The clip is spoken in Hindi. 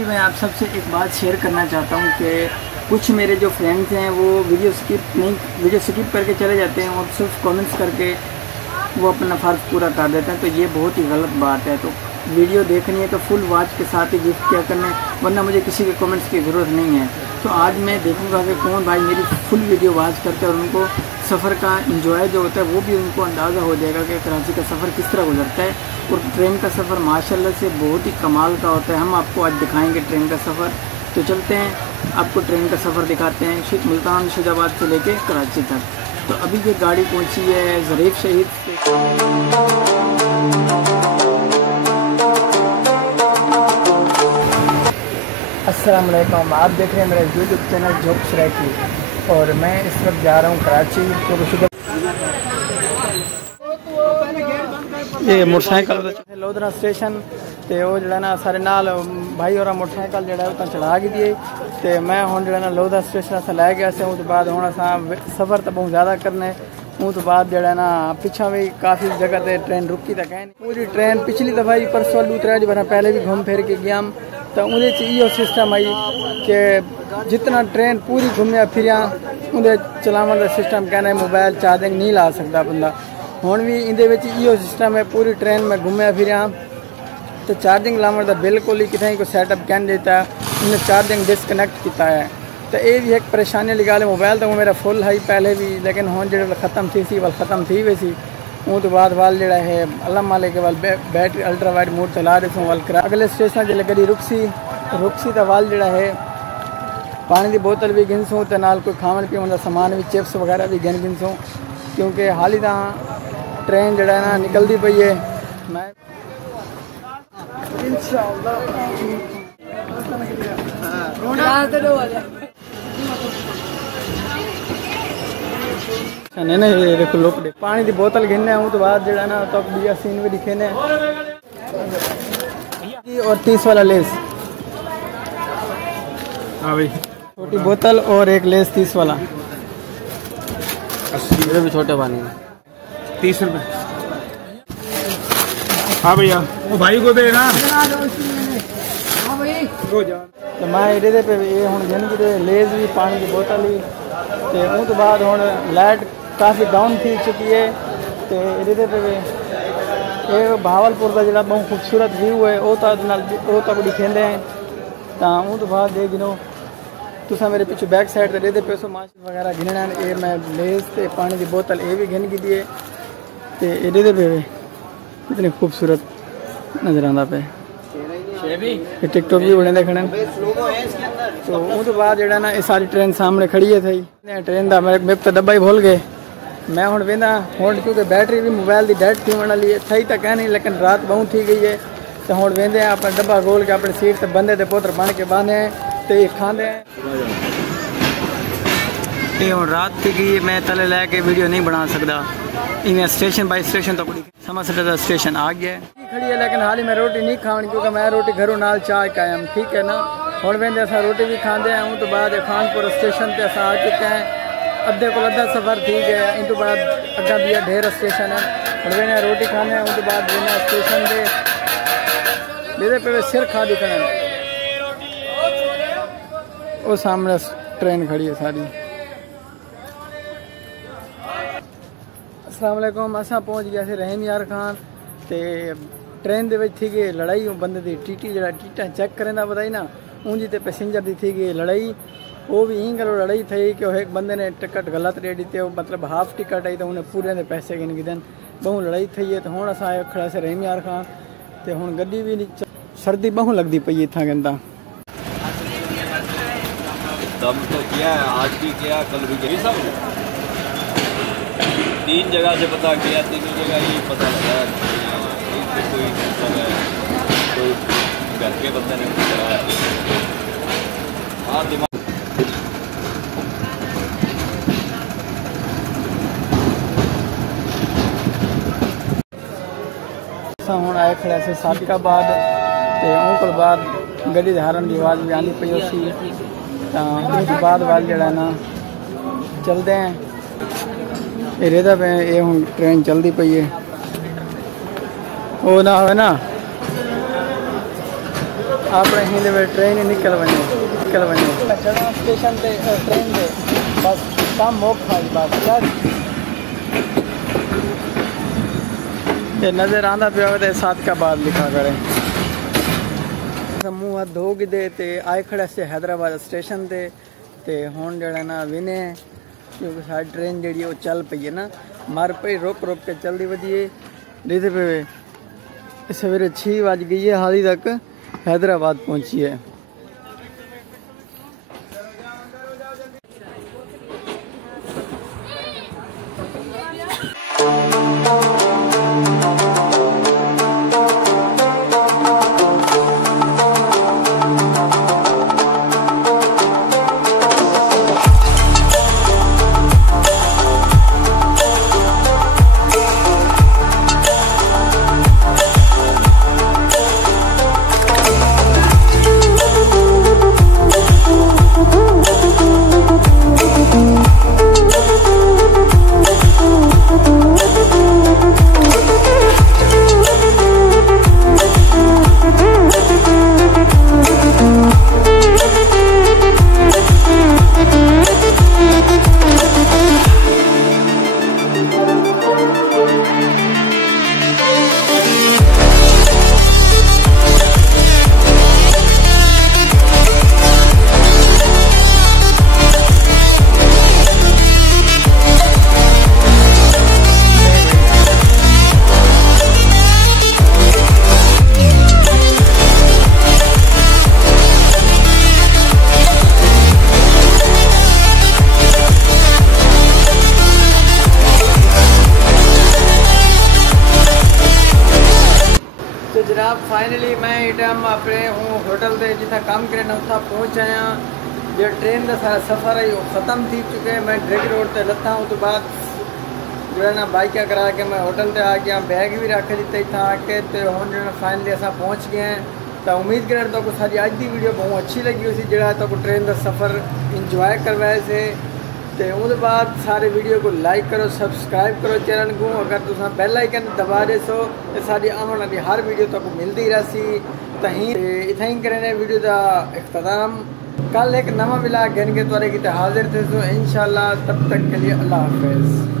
जी मैं आप सबसे एक बात शेयर करना चाहता हूँ कि कुछ मेरे जो फ्रेंड्स हैं वो वीडियो स्किप करके चले जाते हैं और सिर्फ कमेंट्स करके वो अपना फ़र्ज़ पूरा कर देते हैं। तो ये बहुत ही गलत बात है। तो वीडियो देखनी है तो फुल वॉच के साथ ही गिफ्ट किया करने, वरना मुझे किसी के कमेंट्स की ज़रूरत नहीं है। तो आज मैं देखूंगा कि कौन भाई मेरी फुल वीडियो वॉच करते हैं और उनको सफ़र का इंजॉय जो होता है वो भी उनको अंदाज़ा हो जाएगा कि कराची का सफ़र किस तरह गुजरता है। और ट्रेन का सफ़र माशाल्लाह से बहुत ही कमाल का होता है। हम आपको आज दिखाएँगे ट्रेन का सफ़र। तो चलते हैं, आपको ट्रेन का सफ़र दिखाते हैं मुल्तान शुजाबाद से लेके कराची तक। तो अभी ये गाड़ी पहुंची है ज़रीफ शहीद से। अस्सलाम वालेकुम, आप देख रहे हैं मेरा यूट्यूब चैनल जोक्स रैकी और मैं इस वक्त जा रहा हूँ कराची। तो ये मोटरसाइकिल लोधरा स्टेशन तो वो जो ना सारे नाल भाई और मोटरसाइकिल जो उतना चढ़ा के दिए। तो मैं हूँ जो ना लोधरा स्टेशन से लै गया से उस बाद हूँ अस सफ़र तो बहुत ज़्यादा करने उस बाद जो ना पिछा भी काफ़ी जगह पे ट्रेन रुकी तक है। पूरी ट्रेन पिछली दफ़ा ही परसों 2-3 बार पहले भी घूम फिर के गया तो उन्हें यो सिस्टम आई कि जितना ट्रेन पूरी घूमिया फिर उन्हें चलावन का सिस्टम कहना है मोबाइल चार्जिंग नहीं ला सकता बंदा। हुण भी इहदे यो सिस्टम है पूरी ट्रेन में घूमिया फिर तो चार्जिंग लावन का बिल्कुल ही कितने को सैटअप कहन देता है, उन्हें चार्जिंग डिसकनैक्ट किया है। तो ये भी एक परेशानी वाली गल है। मोबाइल तो वो मेरा फुल है पहले भी, लेकिन हुण जो ख़त्म थी सी वल ख़त्म थी वे सी उस तो बाद वाल जो है अल्लाह माले के वाल बैटरी अल्ट्रा वाइड मोड चला रहे थे वाल करा। अगले स्टेशन जो गड्डी रुकसी तो वाल जो है पानी की बोतल भी गिनसूँ तो नाल कोई खावन पीवन का समान भी चिप्स वगैरह भी गिनसूँ क्योंकि हाल ही ट्रेन जो है ना निकलती पई है। मैं पानी की बोतल गिनने तो बाद जो है ना तो बिया सीन भी दिखे ने और 30 वाला लेस। हाँ भाई छोटी बोतल और एक लेस 30 वाला 80 रुपये छोटे पानी 30 रुपये। हाँ भैया वो भाई को दे ना। तो मैं ये पे ये हूँ गिन के लेज भी पानी की बोतल ही तो उस बाद हूँ लाइट काफ़ी डाउन थी चुकी है। तो ये पे ये भावलपुर का जो बहुत खूबसूरत व्यू है वो तक दिखेंदे हैं। तो उस बाद ये गिनो तुसा मेरे पीछे बैक साइड से दे पैसों माछ वगैरह गिनना ये मैं लेज से पानी की बोतल ये भी गिन की दिए। तो ये पे इतनी खूबसूरत नजर आता पे टिकटॉक भी बने देखने। तो उस बाद जो ना ये सारी ट्रेन सामने खड़ी है थी ट्रेन का मैप तो डब्बा ही भूल गए। मैं हूँ वेंदा हूँ क्योंकि बैटरी भी मोबाइल की डेड थी वाली थी तो कह नहीं, लेकिन रात बहुत थी गई है। तो हूँ वेंदे अपना डब्बा गोल के अपनी सीट से बंदे पुत्र बन के बहने तो ये खाते हैं। ये हूँ रात थी गई मैं तले लैके वीडियो नहीं बना सकता। इवें स्टेशन बाय स्टेशन तो समझ सकता स्टेशन आ गया है खड़ी है, लेकिन हाल ही मैं रोटी नहीं खानी क्योंकि मैं रोटी घरों नाल चाय कायम ठीक है ना। हूँ वेंदे अस रोटी भी खाते हैं। तो बाद खानपुर स्टेशन पर अस आ चुके हैं। अद्धे को अद्धा सफ़र थी गया इन तो बाद अग्गा भी ढेर स्टेशन है। हूँ वेंदे रोटी खाने उस तो बाद वेंदे स्टेशन से मेरे पे सिर खा दिखना वो सामने ट्रेन खड़ी है सारी। अस्सलाम वालेकुम, असा पहुँच गया से रहीम यार खान। तो ट्रेन दे विच थी गई लड़ाई बंदे की टीटी जो टीटा चेक करें पता ही ना उनकी तो पैसेंजर की थी गई लड़ाई। वो भी यहीं गलो लड़ाई थी कि एक बंदे ने टिकट गलत दे दी थी मतलब हाफ टिकट आई तो उन्हें पूरे के पैसे गिन के दिन बहु लड़ाई थी है। तो हूँ असा खड़ा से रहीम यार खान तो हूँ गड्डी भी नहीं सर्दी बहु लगती पई इतना कहता दम तो किया है आज भी किया कल भी किया सब 3 जगह से पता किया, तीनों जगह ही पता लगा कोई घर के बंदे ने कराया। हाँ दिमाग हूँ आए खड़े से सादिकाबाद तो बाद गड्डी हारन की आवाज़ भी आनी पई उसी तो बाद वाल जड़ा ना चलते हैं रेदा पे ये हूँ ट्रेन चलती पई है वो ना हो ना अपने हिंद में ट्रेन ही निकल वने चढ़ा स्टेशन ते ट्रेन दे बस काम मोख बस ये नज़र आंदा पिया ते सादकाबाद लिखा करे मुँह हाथ धो गिदे ते आए खड़े से हैदराबाद स्टेशन ते हुण जड़ा ना विने क्योंकि सारी ट्रेन जी वो चल पई है ना मर पई रुक रुक के चलती वधी देखते पे सवेरे 6 बज गई है हाली तक हैदराबाद पहुंची है। जनाब फाइनली मैं इटम अपने हूँ होटल से जितना काम करे ना उतना पहुँच आया जो ट्रेन का सारा सफ़र है वो ख़त्म थी चुके मैं ड्रिग रोड से लथा हूँ तो बाद जो है ना बाइक करा के मैं होटल से आ गया बैग भी रख दिते इतना आके तो हम जो फाइनली अस पहुँच गए हैं तो उम्मीद करें तो सारी अज की वीडियो बहुत अच्छी लगी उसी जगह तो ट्रेन का सफ़र इंजॉय करवाए से तो उसके बाद सारे वीडियो को लाइक करो सब्सक्राइब करो चैनल को अगर तुम बेल आइकन दबा दे सो तो सारी आने वाली हर वीडियो तक मिलती रही तो इतना ही करें वीडियो का इख्तिताम कल एक नवा मिला गन के द्वारा की हाजिर थे सो इंशाल्लाह तब तक के लिए अल्लाह हाफिज़।